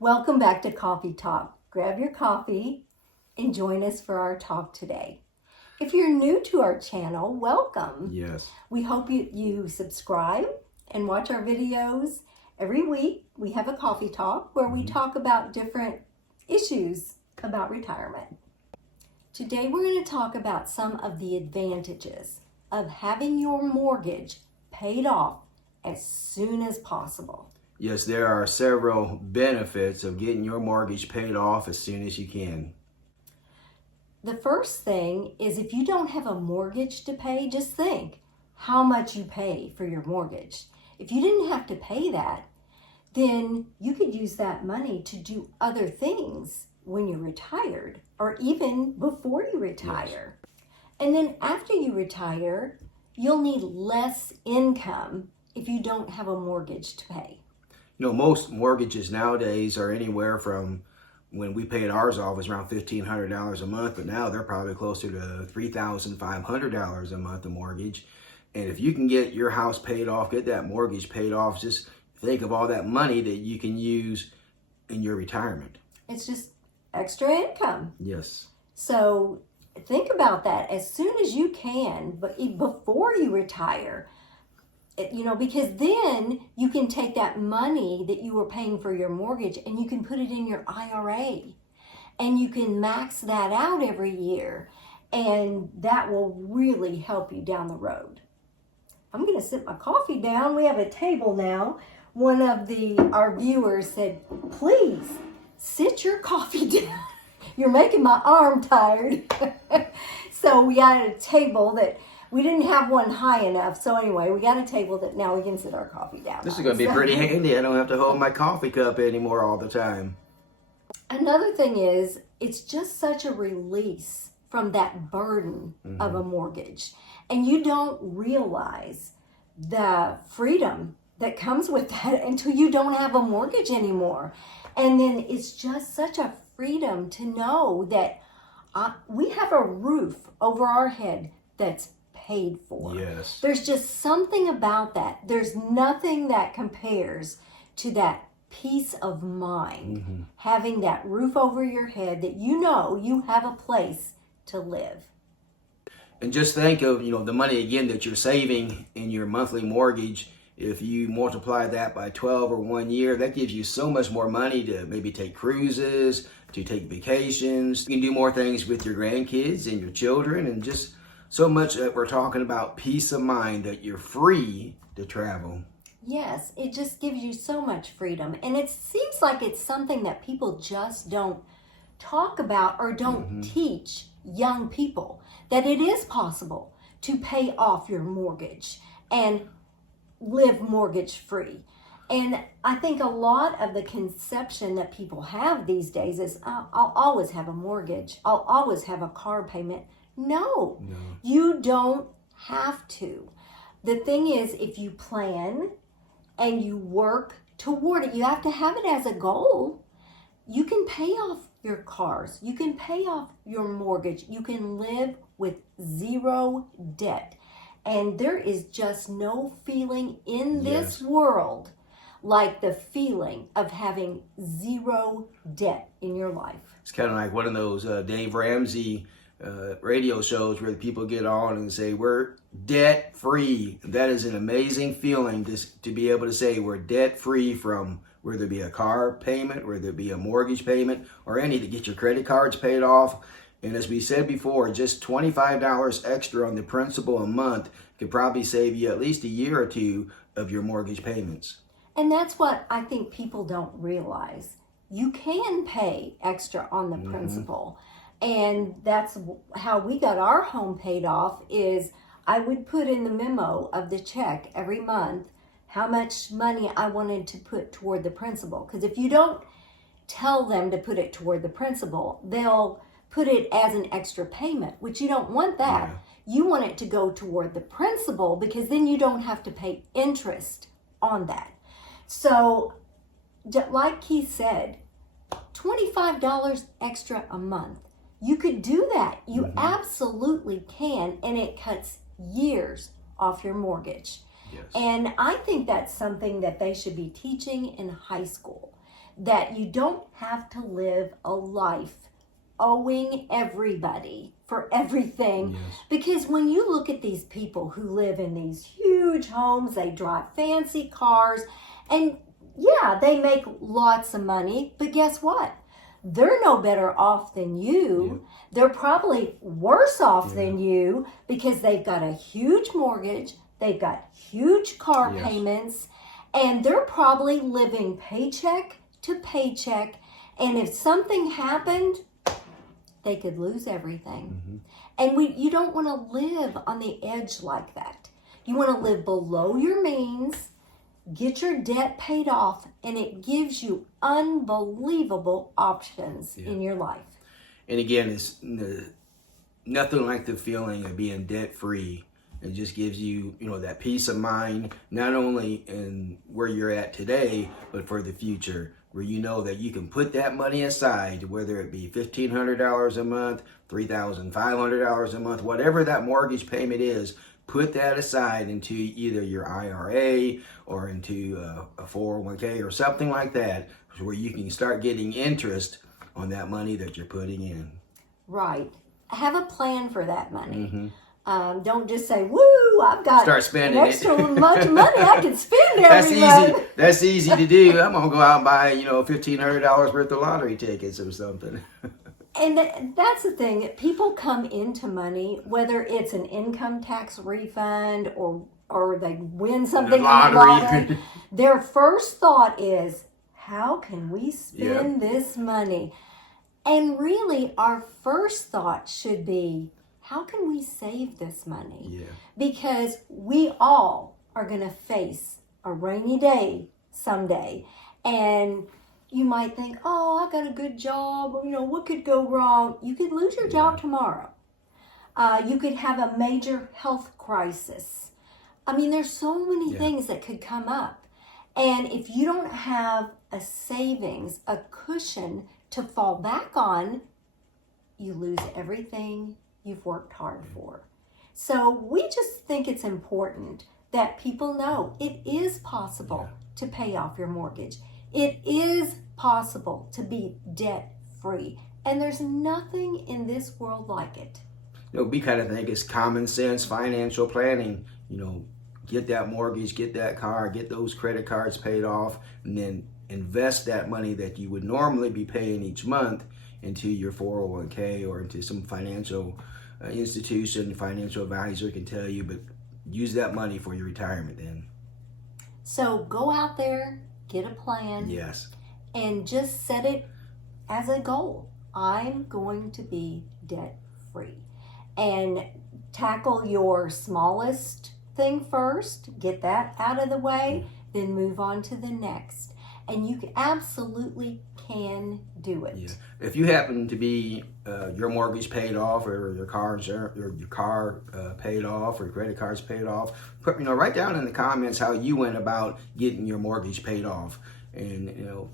Welcome back to Coffee Talk. Grab your coffee and join us for our talk today. If you're new to our channel, welcome. Yes. We hope you subscribe and watch our videos. Every week we have a coffee talk where we talk about different issues about retirement. Today we're going to talk about some of the advantages of having your mortgage paid off as soon as possible. Yes, there are several benefits of getting your mortgage paid off as soon as you can. The first thing is if you don't have a mortgage to pay, just think how much you pay for your mortgage. If you didn't have to pay that, then you could use that money to do other things when you're retired or even before you retire. Yes. And then after you retire, you'll need less income if you don't have a mortgage to pay. You know, most mortgages nowadays are anywhere from, when we paid ours off, was around $1,500 a month, but now they're probably closer to $3,500 a month, a mortgage. And if you can get your house paid off, get that mortgage paid off, just think of all that money that you can use in your retirement. It's just extra income. Yes. So think about that as soon as you can, but before you retire. Because then you can take that money that you were paying for your mortgage and you can put it in your IRA and you can max that out every year, and that will really help you down the road. I'm going to sit my coffee down. We have a table now. One of our viewers said, please sit your coffee down. You're making my arm tired. So we got a table that we didn't have one high enough. So anyway, we got a table that now we can sit our coffee down. This is going to be pretty handy. I don't have to hold my coffee cup anymore all the time. Another thing is, it's just such a release from that burden of a mortgage. And you don't realize the freedom that comes with that until you don't have a mortgage anymore. And then it's just such a freedom to know that we have a roof over our head that's paid for. Yes. There's just something about that. There's nothing that compares to that peace of mind, having that roof over your head that you know you have a place to live. And just think of, the money again that you're saving in your monthly mortgage. If you multiply that by 12 or 1 year, that gives you so much more money to maybe take cruises, to take vacations. You can do more things with your grandkids and your children, and just so much that we're talking about peace of mind, that you're free to travel. Yes, it just gives you so much freedom. And it seems like it's something that people just don't talk about or don't teach young people, that it is possible to pay off your mortgage and live mortgage free. And I think a lot of the conception that people have these days is, I'll always have a mortgage. I'll always have a car payment. No, you don't have to. The thing is, if you plan and you work toward it, you have to have it as a goal. You can pay off your cars. You can pay off your mortgage. You can live with zero debt. And there is just no feeling in this world like the feeling of having zero debt in your life. It's kind of like one of those Dave Ramsey radio shows where the people get on and say, we're debt free. That is an amazing feeling, to be able to say we're debt free from whether it be a car payment, whether it be a mortgage payment, or any to get your credit cards paid off. And as we said before, just $25 extra on the principal a month could probably save you at least a year or two of your mortgage payments. And that's what I think people don't realize. You can pay extra on the principal. And that's how we got our home paid off, is I would put in the memo of the check every month how much money I wanted to put toward the principal. Because if you don't tell them to put it toward the principal, they'll put it as an extra payment, which you don't want that. You want it to go toward the principal, because then you don't have to pay interest on that. So, like Keith said, $25 extra a month. You could do that. You absolutely can, and it cuts years off your mortgage. Yes. And I think that's something that they should be teaching in high school, that you don't have to live a life owing everybody for everything. Yes. Because when you look at these people who live in these huge homes, they drive fancy cars, and yeah, they make lots of money, but guess what? They're no better off than you. Yeah. They're probably worse off than you because they've got a huge mortgage, they've got huge car Yes. payments, and they're probably living paycheck to paycheck. And if something happened, they could lose everything. Mm-hmm. And you don't want to live on the edge like that. You want to live below your means, get your debt paid off, and it gives you unbelievable options in your life. And again, it's nothing like the feeling of being debt free. It just gives you, that peace of mind, not only in where you're at today, but for the future, where you know that you can put that money aside, whether it be $1,500 a month, $3,500 a month, whatever that mortgage payment is. Put that aside into either your IRA or into a 401k or something like that, where you can start getting interest on that money that you're putting in. Right. Have a plan for that money. Mm-hmm. Don't just say, "Woo! I've got Start spending extra much money I can spend every month." That's easy to do. I'm gonna go out and buy, $1,500 worth of lottery tickets or something. And that's the thing. People come into money, whether it's an income tax refund or they win something in the lottery. Their first thought is, how can we spend this money? And really, our first thought should be, how can we save this money? Yeah. Because we all are going to face a rainy day someday. And you might think, oh, I got a good job. What could go wrong? You could lose your job tomorrow. You could have a major health crisis. I mean, there's so many things that could come up. And if you don't have a savings, a cushion to fall back on, you lose everything you've worked hard for. So we just think it's important that people know it is possible to pay off your mortgage. It is possible to be debt free, and there's nothing in this world like it. We kind of think it's common sense financial planning. Get that mortgage, get that car, get those credit cards paid off, and then invest that money that you would normally be paying each month into your 401k or into some financial institution. Financial advisor can tell you, but use that money for your retirement then. So go out there, get a plan. Yes. And just set it as a goal. I'm going to be debt free. And tackle your smallest thing first, get that out of the way, then move on to the next. And you absolutely can do it. Yeah. If you happen to be your mortgage paid off, or your car paid off, or your credit cards paid off, write down in the comments how you went about getting your mortgage paid off. And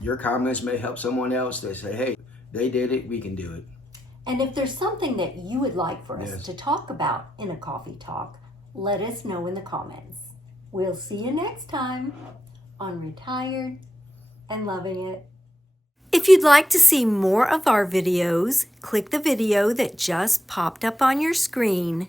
your comments may help someone else. They say, hey, they did it, we can do it. And if there's something that you would like for us to talk about in a coffee talk, let us know in the comments. We'll see you next time on Retired and Loving It. If you'd like to see more of our videos, click the video that just popped up on your screen.